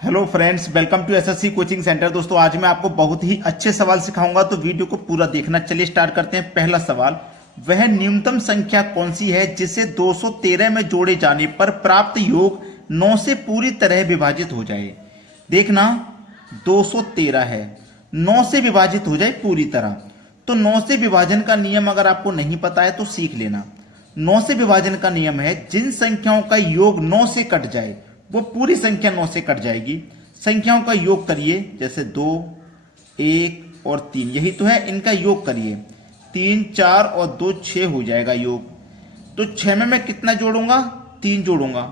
Hello friends, welcome to SSC coaching centre. दोस्तों, आज मैं आपको बहुत ही अच्छे सवाल सिखाऊंगा, तो वीडियो को पूरा देखना। चलिए स्टार्ट करते हैं। पहला सवाल, वह न्यूनतम संख्या कौन सी है जिसे 213 में जोड़े जाने पर प्राप्त योग 9 से पूरी तरह विभाजित हो जाए। देखना, 213 है, 9 से विभाजित हो जाए पूरी तरह। तो 9 से विभाजन का नियम अगर आपको नहीं पता है तो सीख लेना। 9 से विभाजन का नियम है, जिन संख्याओं का योग 9 से कट जाए वो पूरी संख्या 9 से कट जाएगी। संख्याओं का योग करिए, जैसे 2, 1 और 3, यही तो है। इनका योग करिए, 3, 4 और 2 6 हो जाएगा योग। तो 6 में मैं कितना जोड़ूंगा? 3 जोड़ूंगा।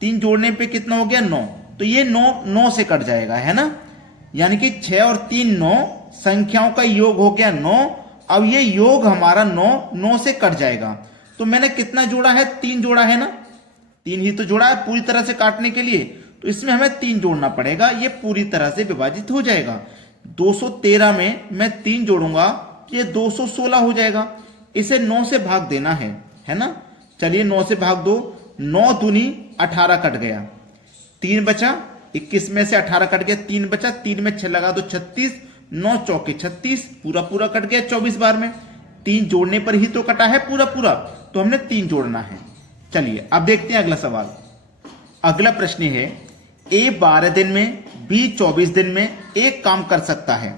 3 जोड़ने पे कितना हो गया? 9। तो ये 9 से कट जाएगा, है ना। यानी कि 6 और 3 9, संख्याओं का योग हो गया 9। अब ये योग हमारा 9 से कट जाएगा। तो मैंने कितना जोड़ा है? 3 जोड़ा है ना। 3 ही तो जोड़ा है पूरी तरह से काटने के लिए, तो इसमें हमें 3 जोड़ना पड़ेगा। ये पूरी तरह से विभाजित हो जाएगा। 213 में मैं 3 जोड़ूंगा, ये 216 हो जाएगा। इसे 9 से भाग देना है ना। चलिए 9 से भाग दो। 9 दूनी 18 कट गया, 3 बचा। 21 में से 18 कट गया, 3 बचा। 3 में 6 लगा दो, 36। 9 चौके 36, पूरा कट गया 24 बार में। 3 जोड़ने पर ही तो कटा है पूरा, तो हमने 3 जोड़ना है। चलिए अब देखते हैं अगला सवाल। अगला प्रश्न है, ए 12 दिन में, बी 24 दिन में एक काम कर सकता है।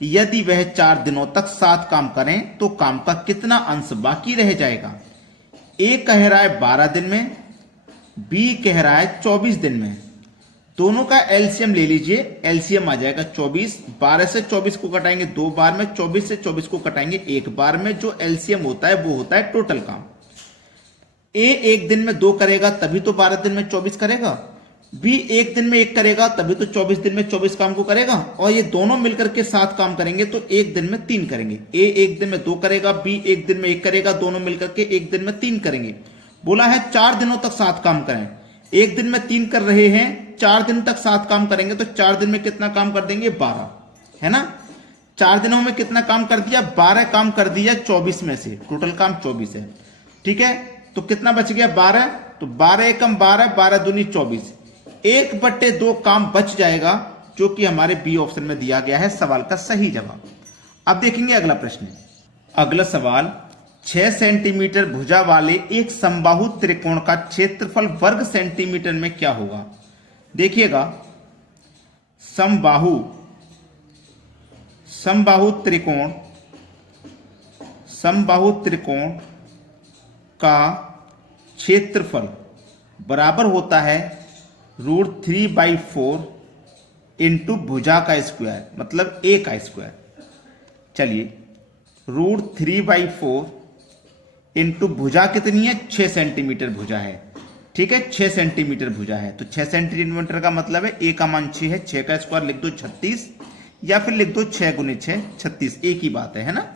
यदि वह 4 दिनों तक 7 काम करें तो काम का कितना अंश बाकी रह जाएगा? ए कह रहा है 12 दिन में, बी कह रहा है 24 दिन में। दोनों का एलसीएम ले लीजिए। एलसीएम आ जाएगा 24। 12 से 24 को कटाएंगे 2 बार में, 24 से 24 को कटाएंगे 1 बार में। जो एलसीएम होता है वो होता है टोटल काम। ए 1 दिन में 2 करेगा तभी तो 12 दिन में 24 करेगा। बी 1 दिन में 1 करेगा तभी तो 24 दिन में 24 काम को करेगा। और ये दोनों मिलकर के 7 काम करेंगे तो 1 दिन में 3 करेंगे। ए 1 दिन में 2 करेगा, बी 1 दिन में 1 करेगा, दोनों मिलकर के 1 दिन में 3 करेंगे। बोला है 4 दिनों तक 7 काम करें। 1 दिन में 3 कर रहे हैं, 4 दिन तक 7 काम करेंगे तो 4 दिन में कितना काम कर देंगे? 12, है ना। 4 दिनों में कितना काम कर दिया? 12 काम कर दिया 24 में से। टोटल काम 24 है, ठीक है। तो कितना बच गया? 12। तो 12 एकम 12, 12 दूनी 24। 1/2 काम बच जाएगा, जो कि हमारे बी ऑप्शन में दिया गया है सवाल का सही जवाब। अब देखेंगे अगला प्रश्न। अगला सवाल, 6 सेंटीमीटर भुजा वाले एक समबाहु त्रिकोण का क्षेत्रफल वर्ग सेंटीमीटर में क्या होगा? देखिएगा, समबाहु त्रिकोण का क्षेत्रफल बराबर होता है √3/4 इंटू भुजा का स्क्वायर, मतलब ए का स्क्वायर। चलिए, √3/4 इंटू भुजा कितनी है? 6 सेंटीमीटर भुजा है, ठीक है। 6 सेंटीमीटर भुजा है, तो 6 सेंटीमीटर का मतलब है ए का मान 6 है। 6 का स्क्वायर लिख दो 36, या फिर लिख दो 6 × 6 36, एक ही बात है ना।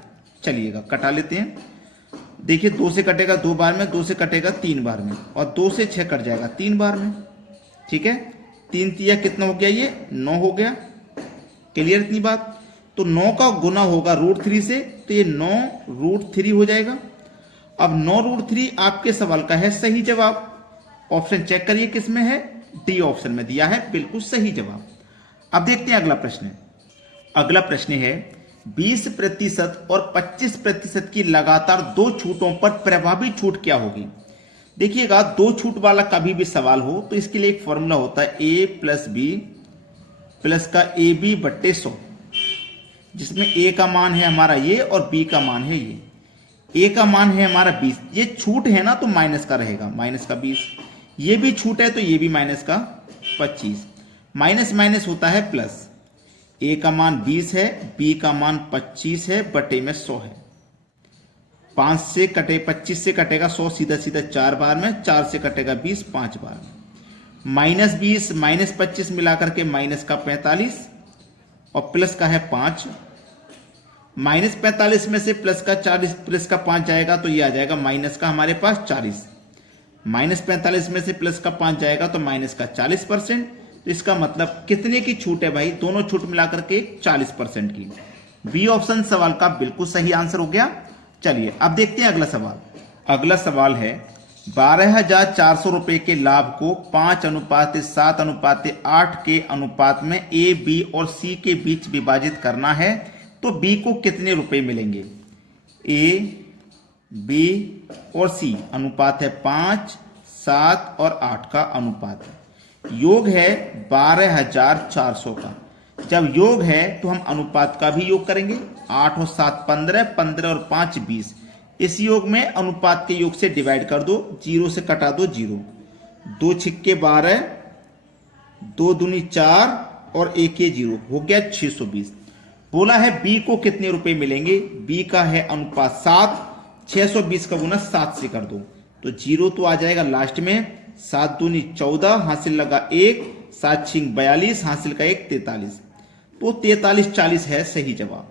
चलिएगा कटा लेते हैं। देखिए, 2 से कटेगा 2 बार में, 2 से कटेगा 3 बार में, और 2 से 6 कट जाएगा 3 बार में, ठीक है। 3 तिया कितना हो गया? ये 9 हो गया। क्लियर इतनी बात? तो 9 का गुना होगा √3 से, तो ये 9 √3 हो जाएगा। अब 9 √3 आपके सवाल का है सही जवाब। ऑप्शन चेक करिए किसमें है? डी ऑप्शन में दिया है, बिल्कुल सही जवाब। अब देखते हैं अगला प्रश्न। अगला प्रश्न है, 20% और 25% की लगातार 2 छूटों पर प्रभावी छूट क्या होगी? देखिएगा, 2 छूट वाला कभी भी सवाल हो तो इसके लिए एक फॉर्मूला होता है a + b प्लस का AB/100, जिसमें a का मान है हमारा ये और b का मान है ये। a का मान है हमारा 20, ये छूट है ना तो माइनस का रहेगा, माइनस का 20। ये भी छूट है तो ये भी माइनस का 25। माइनस माइनस होता है प्लस। a का मान 20 है, b का मान 25 है, बटे में 100 है। 5 से कटे 25 से कटेगा 100 सीधा 4 बार में, 4 से कटेगा 20 5 बार में। -20 -25 मिलाकर के माइनस का 45 और प्लस का है 5। -45 में से प्लस का 40, प्लस का 5 जाएगा तो ये आ जाएगा माइनस का हमारे पास 40। -45 में से प्लस का 5 जाएगा तो माइनस का 40%। तो इसका मतलब कितने की छूट है भाई? दोनों छूट मिलाकर के 40% की। बी ऑप्शन सवाल का बिल्कुल सही आंसर हो गया। चलिए अब देखते हैं अगला सवाल। अगला सवाल है, 12,400 रुपए के लाभ को 5:7:8 के अनुपात में ए, बी और सी के बीच विभाजित करना है तो बी को कितने रुपए मिलेंगे? ए, बी और सी अनुपात है 5, 7 और 8 का अनुपात है। योग है 12,400 का। जब योग है तो हम अनुपात का भी योग करेंगे। 8 और 7 15, 15 और 5 20। इस योग में अनुपात के योग से डिवाइड कर दो, 0 से कटा दो 0। 2 छिक्के 12, 2 दूनी 4 और 1 ये 0 हो गया 620। बोला है बी को कितने रुपए मिलेंगे? बी का है अनुपात 7, 620 का गुना 7 से कर दो तो 0 तो आ जाएगा लास्ट में। 7 दूनी 14, हासिल लगा 1, 7 छिंग 42, हासिल का 1 43। तो 4340 है सही जवाब।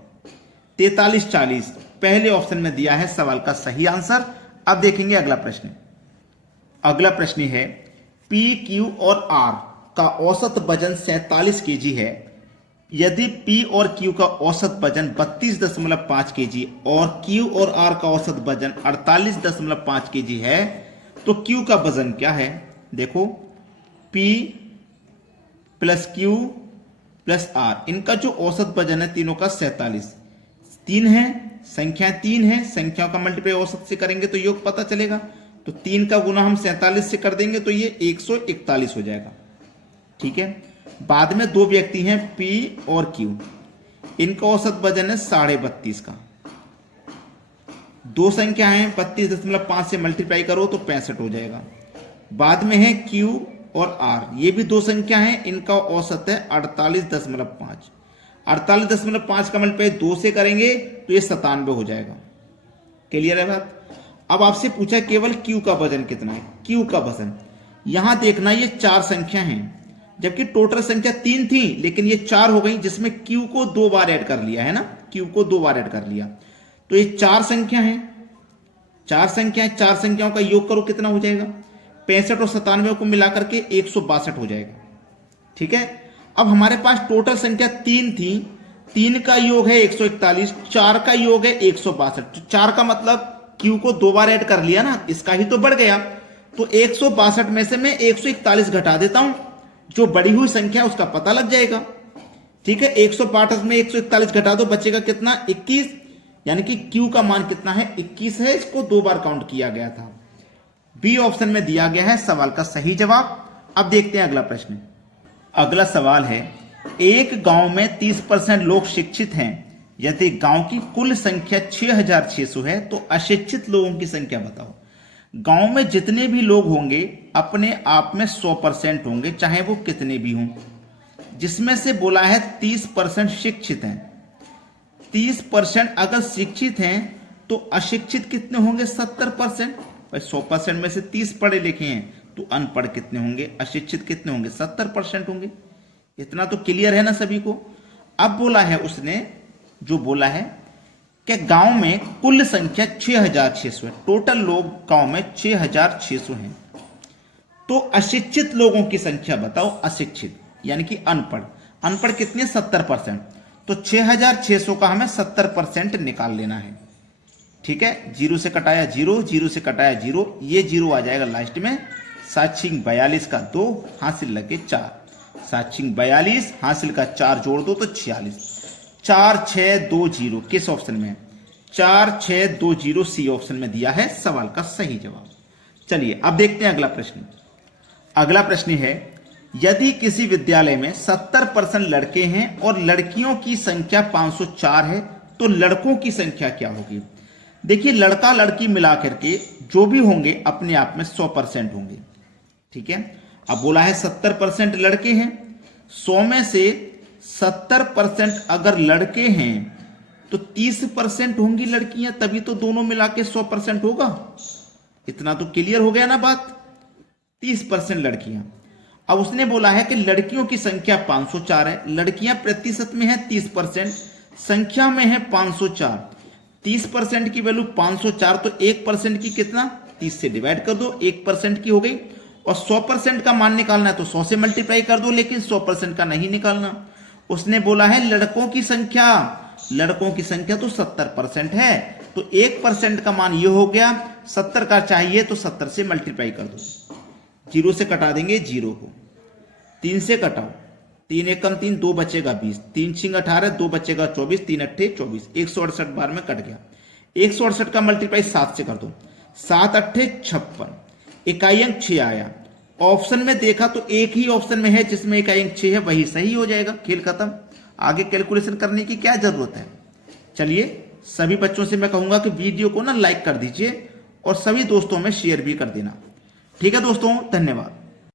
4340 पहले ऑप्शन में दिया है सवाल का सही आंसर। अब देखेंगे अगला प्रश्न। अगला प्रश्न है पी, क्यू और आर का औसत वजन 47 केजी है। यदि P और Q का औसत वजन 32.5 केजी और Q और R का औसत वजन 48.5 केजी है तो Q का वजन क्या है? देखो P plus Q plus R, इनका जो औसत वजन है तीनों का 47। 3 है, संख्या 3 है, संख्याओं का मल्टीप्लाई औसत से करेंगे तो योग पता चलेगा। तो 3 का गुना हम 47 से कर देंगे तो ये 141 हो जाएगा। ठीक है। बाद में 2 व्यक्ति हैं P और Q, इनका औसत वजन है 32.5 का। 2 संख्या है 32.5 से मल्टीप्लाई करो तो 65 हो जाएगा। बाद में है Q और R, ये भी 2 संख्या है, इनका औसत है 48.5। 48.5 का मल्टीप्लाई 2 से करेंगे तो ये 97 हो जाएगा। क्लियर है बात? अब आपसे पूछा केवल Q का वजन कितना है। Q का वजन यहां देखना, ये 4 संख्या हैं जबकि टोटल संख्या 3 थी लेकिन ये 4 हो गई, जिसमें Q को 2 बार ऐड कर लिया है ना। Q को 2 बार ऐड कर लिया तो ये 4 संख्या है। 4 संख्याओं का योग करो कितना हो जाएगा? 65 और 97 को मिलाकर के 162 हो जाएगा। ठीक है। अब हमारे पास टोटल संख्या 3 थी, 3 का योग है 141, 4 का योग है 162। तो 4 का मतलब Q को 2 बार ऐड कर लिया ना, इसका ही तो बढ़ गया। तो 162 में से मैं 141 घटा देता हूं, जो बढ़ी हुई संख्या उसका पता लग जाएगा। ठीक है। 162 में 141 घटा दो, बचेगा कितना? 21, यानी कि Q का मान कितना है? 21 है। इसको 2 बार काउंट किया गया था। बी ऑप्शन में दिया गया है सवाल का सही जवाब। अब देखते हैं अगला प्रश्न। अगला सवाल है एक गांव में 30% लोग शिक्षित हैं। यदि गांव की कुल संख्या 6600 है तो अशिक्षित लोगों की संख्या बताओ। गांव में जितने भी लोग होंगे अपने आप में 100% होंगे, चाहे वो कितने भी हों। जिसमें से बोला है 30% शिक्षित हैं। 30% अगर शिक्षित हैं तो अशिक्षित कितने होंगे? 70%। 100% में से 30 पढ़े लिखे हैं तो अनपढ़ कितने होंगे? अशिक्षित कितने होंगे? 70% होंगे। इतना तो क्लियर है ना सभी को। अब बोला है उसने, जो बोला है कि गांव में कुल संख्या 6600 है, टोटल लोग गांव में 6600 हैं, तो अशिक्षित लोगों की संख्या बताओ। अशिक्षित यानी कि अनपढ़। अनपढ़ कितने? 70%। तो 6600 का हमें 70% निकाल लेना है। ठीक है। 0 से कटाया 0, 0 से कटाया 0, ये 0 आ जाएगा लास्ट में। 7 छिंग 42 का 2, हासिल लगे 4। 7 छिंग 42, हासिल का 4 जोड़ दो तो 46। 4620 किस ऑप्शन में? 4620 सी ऑप्शन में दिया है सवाल का सही जवाब। चलिए अब देखते हैं अगला प्रश्न। अगला प्रश्न है यदि किसी विद्यालय में 70% लड़के हैं और लड़कियों की संख्या 504 है तो लड़कों की संख्या क्या होगी? देखिए लड़का लड़की मिलाकर के जो भी होंगे अपने आप में 100% होंगे। ठीक है। अब बोला है 70% लड़के हैं, 100 में से 70% अगर लड़के हैं तो 30% होंगी लड़कियां, तभी तो दोनों मिला के 100% होगा। इतना तो क्लियर हो गया ना बात। 30% लड़कियां। अब उसने बोला है कि लड़कियों की संख्या 504 है, लड़कियां प्रतिशत में है 30%, संख्या में है 504। 30% की वैल्यू 504 तो 1% की कितना? 30 से डिवाइड कर दो, 1% की हो गई। और 100% का मान निकालना है तो 100 से मल्टीप्लाई कर दो, लेकिन 100% का नहीं निकालना। उसने बोला है लड़कों की संख्या तो 70% है, तो 1% का मान ये हो गया, 70 का चाहिए तो 70 से मल्टीप्लाई कर दो, 0 से कटा देंगे 0 को, 3 से कटाओ, 3 एकम 3, 2 बचेगा 20, 3 छिंग 18, 2 बचेगा 24, 3 अट्ठे 24, 168 बार में कट गया। 168 का मल्टीप्लाई 7 से कर दो, 7 अट्ठे 56, इकाई अंक 6 आया। ऑप्शन में देखा तो एक ही ऑप्शन में है जिसमें इकाई अंक 6 है, वही सही हो जाएगा, खेल खत्म, आगे कैलकुलेशन करने की क्या जरूरत है। चलिए सभी बच्चों से मैं कहूंगा कि वीडियो को ना लाइक कर दीजिए और सभी दोस्तों में शेयर भी कर देना। ठीक है दोस्तों, धन्यवाद।